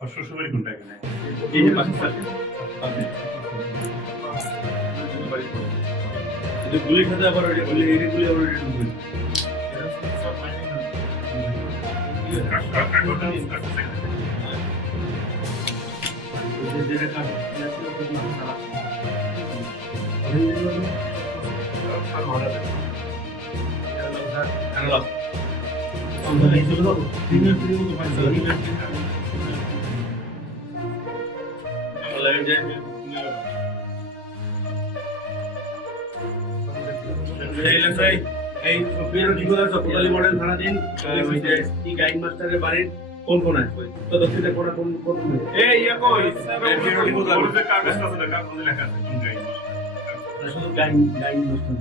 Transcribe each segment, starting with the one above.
শ্বশুরবাড়ি কোনটা এখানে? এই যে এটা গুলি খেতে আবার ওইটা গুলি এই গুলি আবার ওইটা গুলি। যেটা কাজ এই বিরোধী জীবনের কোটালি মডেল থানা দিন ওই যে এই গাইড মাস্টারের বাড়ির কোন কোন আছে তো দক্ষিণে কোনা কোন কোন এই ইয়া কই কাগজ আছে না কাগজ লেখা আছে কোন গাই শুধু guide guide master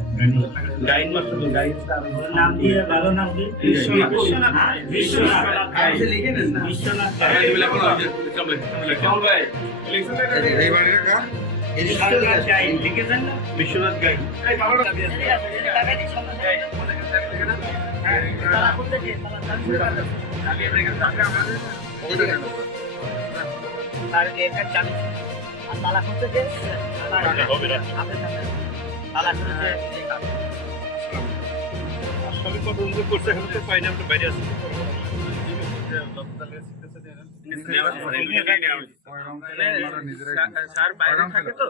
guide master তো গাইড নাম দিয়ে ভালো নাম দিয়ে। বিশ্বনাথ। বিশ্বনাথ বিশ্বনাথ লিখে নেন না। বিশ্বনাথ কেমন ভাই এই বাড়িটা কার বিশ্বনাথ গাইড লিখেছেন না? বিশ্বনাথ গাইড তারা করতে যে তার এটা চালু আর তালা করতে যে হবে না। তালা করতে সবই কত উন্নত করছে এখন তো পাইনি আমরা বাইরে আছি স্যার বাইরে থাকে তো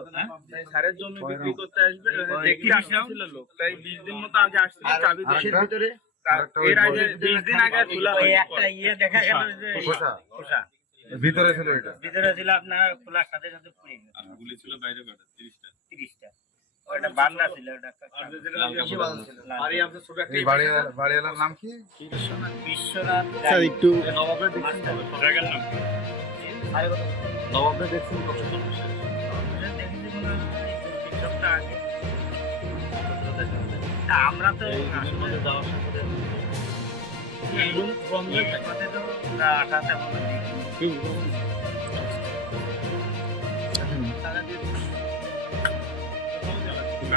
তাই জমি বিক্রি করতে আসবে দেখি আসছিল লোক তাই বিশ দিন মতো আগে আসছিল চাবি দিয়ে ভিতরে এর আগে বিশ দিন আগে খোলা একটা ইয়ে দেখা গেল যে খোসা খোসা ভিতরে ছিল এটা। ভিতরে ছিল আপনার খোলার সাথে সাথে পুড়ে গেল। গুলি ছিল বাইরে কাটা 30টা তিরিশটা। ওটা বান্না ছিল ওটা এই বাড়িওয়ালার নাম কি? বিশ্বনাথ। স্যার একটু জায়গার নাম কি? নবাবরা দেখছেন কত আমরা তো মধ্যে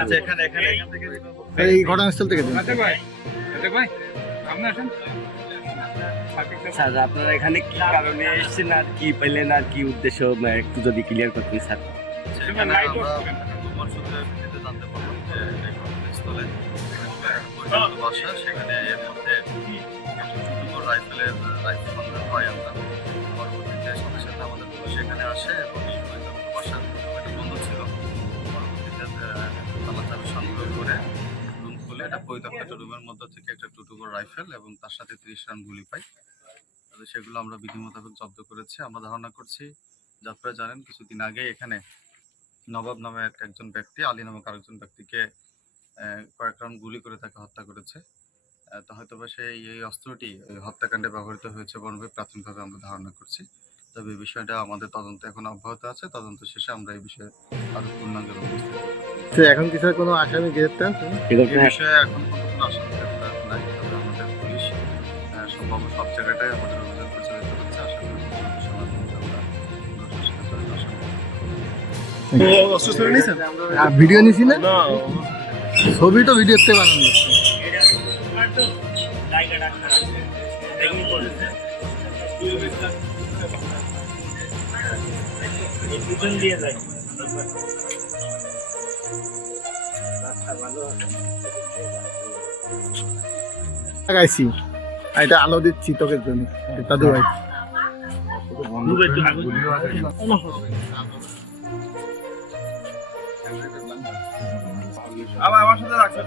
আচ্ছা এখানে এখানে এখান থেকে এই ঘটনাস্থল থেকে দিন। আচ্ছা ভাই আচ্ছা ভাই আপনি আসেন। স্যার আপনারা এখানে কি কারণে এসেছেন আর কি পেলেন আর কি উদ্দেশ্য? মানে একটু যদি ক্লিয়ার করতেন স্যার। সেখানে আমরা তোমার সূত্রে ভিত্তিতে জানতে পারলাম যে এই ঘটনাস্থলে পরিচিত বাসা সেখানে এর মধ্যে রাইফেলের রাইফেল সন্ধান পাই আমরা পরবর্তীতে সাথে সাথে আমাদের পুলিশ আসে এবং বাসার একটা পরিত্যক্ত রুমের মধ্যে থেকে একটা টুটুকর রাইফেল এবং তার সাথে ত্রিশ রান গুলি পাই। সেগুলো আমরা বিধি মোতাবেক জব্দ করেছি। আমরা ধারণা করছি, যাত্রা জানেন, কিছুদিন আগে এখানে নবাব নামে এক- একজন ব্যক্তি, আলী নামক আরেকজন ব্যক্তিকে কয়েক রাউন্ড গুলি করে তাকে হত্যা করেছে। তো হয়তো বা সেই এই অস্ত্রটি হত্যাকাণ্ডে ব্যবহৃত হয়েছে বলবে প্রাথমিকভাবে আমরা ধারণা করছি। তবে এই বিষয়টা আমাদের তদন্ত এখন অব্যাহত আছে। তদন্ত শেষে আমরা এই বিষয়ে আরও পূর্ণাঙ্গ করব। এখন কি স্যার কোনো আসামি গ্রেপ্তার এই বিষয়ে এখন কোনো আসামি গ্রেপ্তার নাই তবে আমাদের পুলিশ সম্ভব সব জায়গাটায় আমাদের অভিযান পরিচালিত হচ্ছে। আশা করি ভিডিও নিছি না? ছবি তো ভিডিওতে বানানো দুজন এটা আলো দিচ্ছি তোকে জন্য। আমার সাথে রাখছেন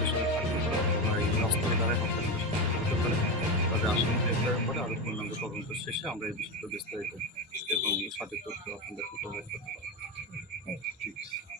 পরে আরও পূর্ণাঙ্গ তদন্ত শেষে আমরা এই বিষয়টা বিস্তারিত এবং সঠিক তথ্য আপনাদের প্রোভাইড করতে পারব।